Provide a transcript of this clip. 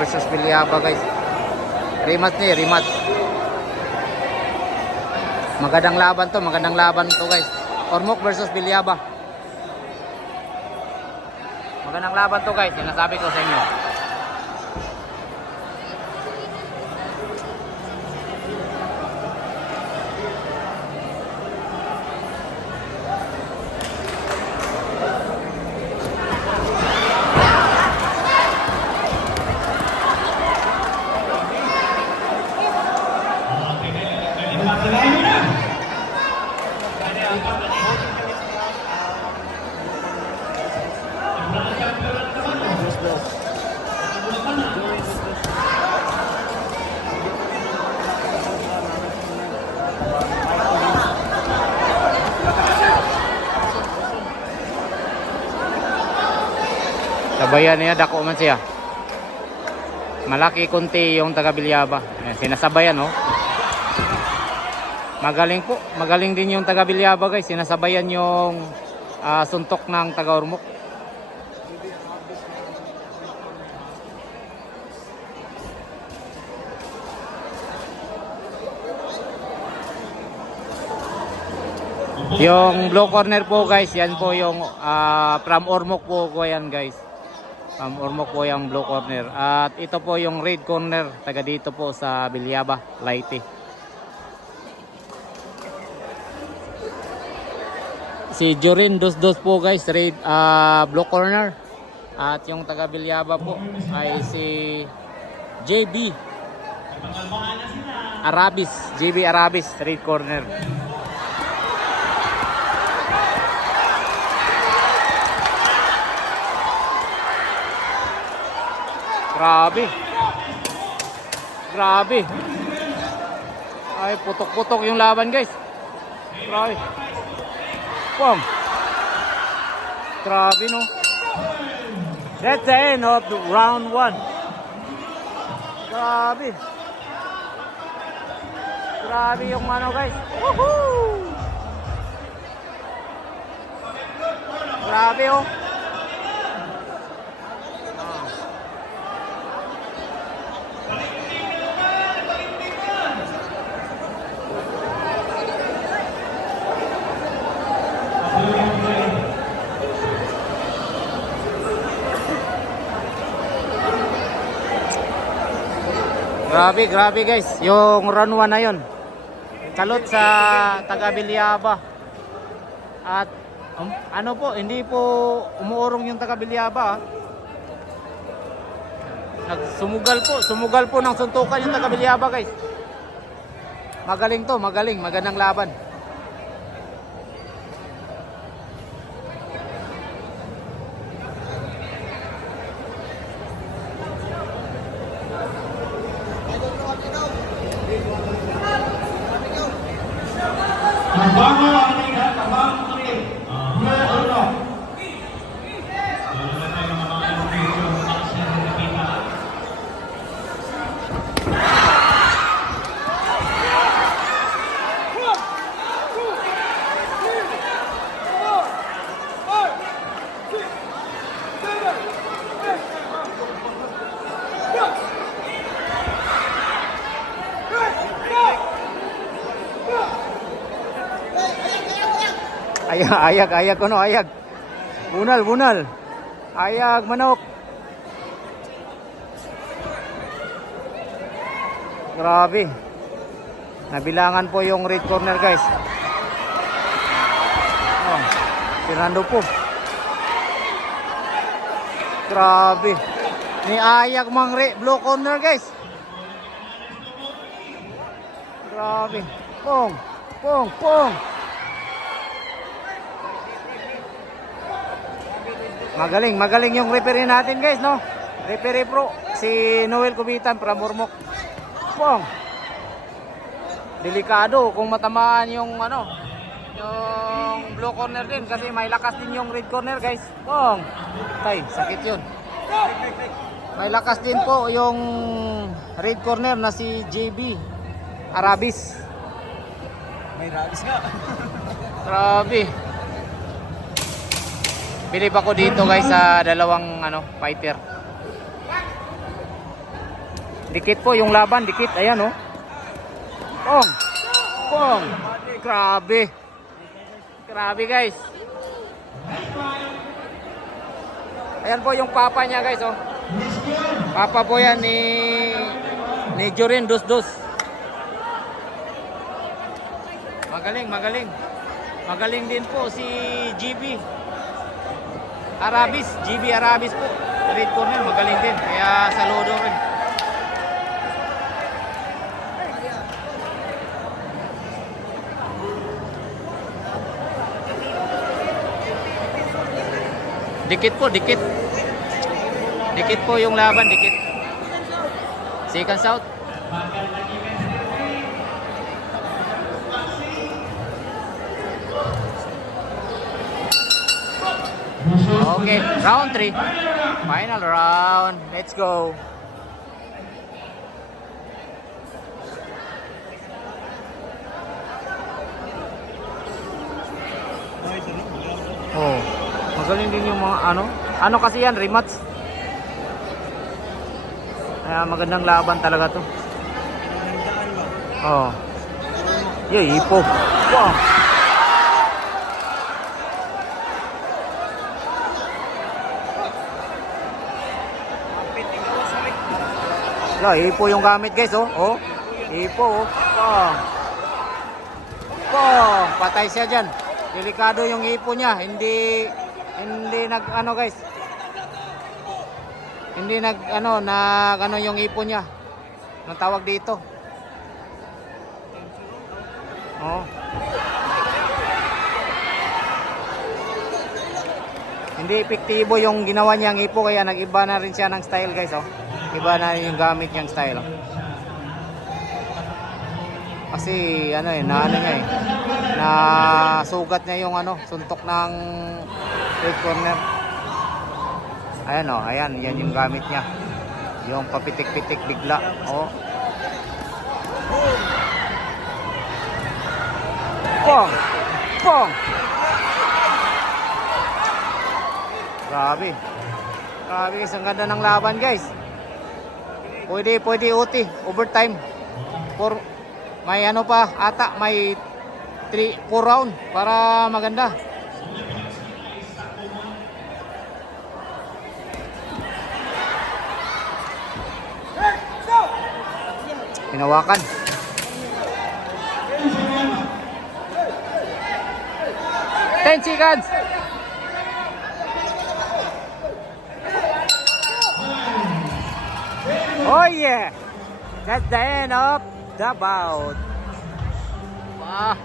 versus Bilyaba guys. Rematch ni, rematch. Magandang laban to guys. Ormoc versus Bilyaba. Magandang laban to guys, sinasabi ko sa inyo. Sabayan niya, dako man siya. Malaki kunti yung taga Bilyaba. Sinasabayan, oh. Magaling po. Magaling din yung taga Bilyaba guys. Sinasabayan yung suntok ng taga Ormoc. Yung blue corner po guys, yan po yung from Ormoc po yan guys. From Ormoc po yung blue corner. At ito po yung red corner, taga dito po sa Bilyaba, Leyte. Si Jorin Dos po guys, red blue corner. At yung taga Bilyaba po ay si JB Arabis, JB Arabis, red corner. Grabe. Grabe. Ay, putok-putok yung laban, guys. Grabe. Pum. Grabe, no? That's the end of the round 1. Grabe. Grabe yung ano, guys. Woohoo! Grabe, oh. Grabe, grabe guys, yung round 1 na yun. Salot sa taga Bilyaba. At ano po, hindi po umuurong yung taga Bilyaba. Sumugal po ng suntukan yung taga Bilyaba guys. Magaling to, magaling, magandang laban. Ayag kono, ayag. Bunal. Ayag manok. Grabe. Nabilangan po yung red corner, guys. Oh, Fernando po. Grabe. Ni ayag mang blue corner, guys. Grabe. Pong. Magaling yung referee natin guys, no? Referee pro, si Noel Cubitan from Ormoc. Pong. Delikado kung matamaan yung yung blue corner din kasi may lakas din yung red corner guys. Pong. Tay, sakit yun. May lakas din po yung red corner na si JB Arabis. May rabis nga. Grabe. Bilib ako dito guys sa dalawang fighter. Dikit po yung laban, dikit. Ayan oh. Pong! Pong! Grabe. Grabe guys. Ayan po yung papa niya guys oh. Papa po yan ni Jorin Dos. Magaling, magaling. Magaling din po si GB Arabis po. Red corner, magaling din. Kaya saludo rin. Dikit po, dikit. Dikit po yung laban, dikit. Second south. Okay, round 3. Final round. Let's go. Oh, magaling din yung mga ano kasi yan, rematch. Kaya magandang laban talaga to. Oh. Yay, ipo. Wow. Ipo yung gamit guys oh. Oh. Ipo oh. Bang. Bang, patay siya diyan. Delikado yung ipo niya, hindi nag guys. Hindi nag yung ipo niya. Anong tawag dito? Oh. Hindi epektibo yung ginawa niyang ipo kaya nag-iba na rin siya ng style guys oh. Iba na yung gamit niyang style oh. Kasi na sugat niya yung suntok ng red corner. Ayan oh, ayan, yan yung gamit niya. Yung papitik-pitik bigla. Oh. Pong! Pong! Grabe. Grabe guys, ang ganda ng laban guys. Pwede OT, overtime. May pa ata, may 4 round para maganda. Hinawakan. Ten seconds. Oh yeah. That's the end of the bout. Wow.